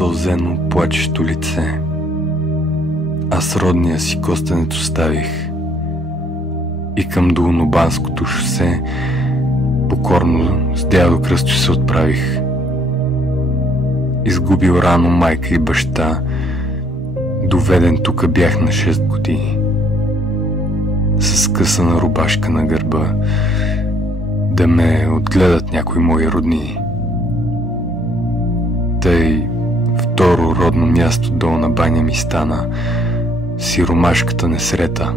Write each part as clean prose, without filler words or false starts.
засълзено плачещо лице. Аз родния си костенец оставих и към Долнобанското шосе покорно с дядо Кръстю се отправих. Изгубил рано майка и баща, доведен тука бях на 6 години. С късана рубашка на гърба, да ме отгледат някои мои роднини. Тъй второ родно място Долна баня ми стана сиромашката несрета.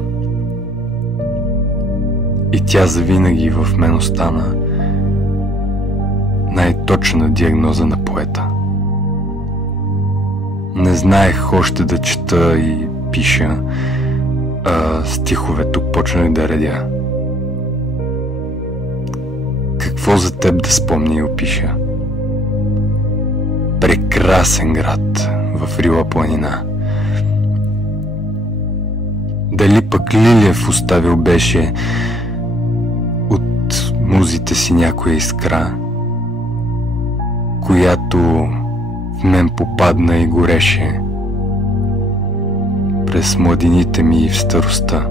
И тя завинаги в мен остана най-точна диагноза на поета. Не знаех още да чета и пиша, а стихове тук почнах да редя. Какво за теб да спомня и опиша? Прекрасен град в Рила планина. Дали пък Лилиев оставил беше от музите си някоя искра, която в мен попадна и гореше през младините ми и в старостта.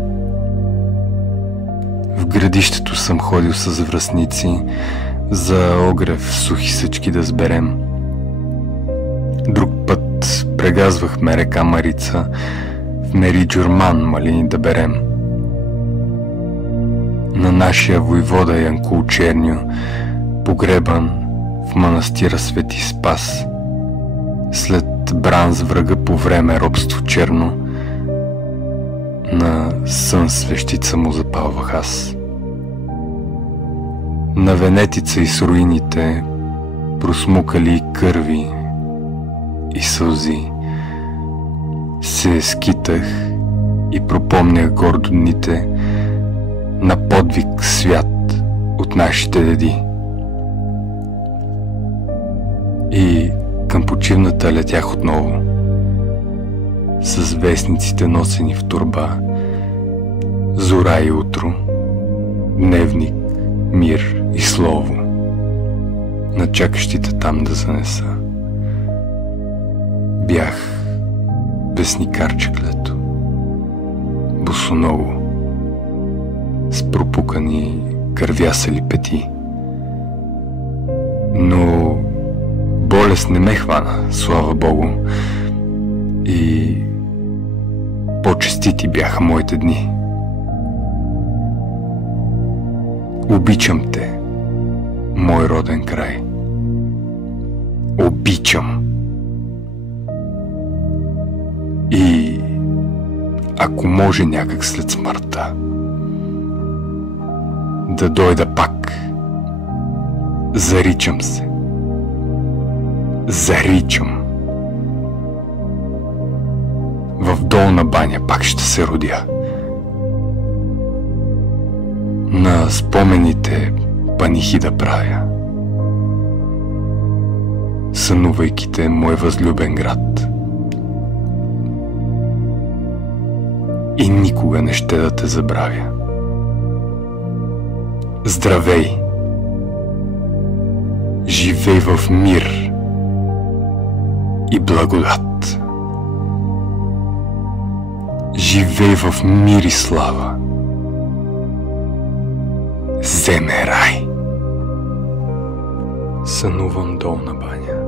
В градището съм ходил с връстници за огрев сухи съчки да сберем. Друг път прегазвахме река Марица в Мери Джурман малини да берем. На нашия войвода Янкул Черню, погребан в манастира Свети Спас, след бран с врага по време робство черно, на сън свещица му запалвах аз. На Венетица и с руините просмукали и кърви и сълзи, се скитах и пропомнях гордо дните на подвиг свят от нашите деди. И към почивната летях отново, с вестниците носени в торба, зора и утро, дневник, мир и слово, на чакащите там да занеса. Бях вестникарче клето, босоного, с пропукани кървясали пети. Но болест не ме хвана, слава Богу, и по-честити бяха моите дни. Обичам те, мой роден край. Обичам. И ако може някак след смъртта да дойда пак, заричам се. Заричам. В Долна баня пак ще се родя. На спомените панихи да правя, сънувайки те, мой възлюбен град. И никога не ще да те забравя. Здравей! Живей в мир и благодат. Живей в мир и слава. Земе рай. Сънувам Долна баня.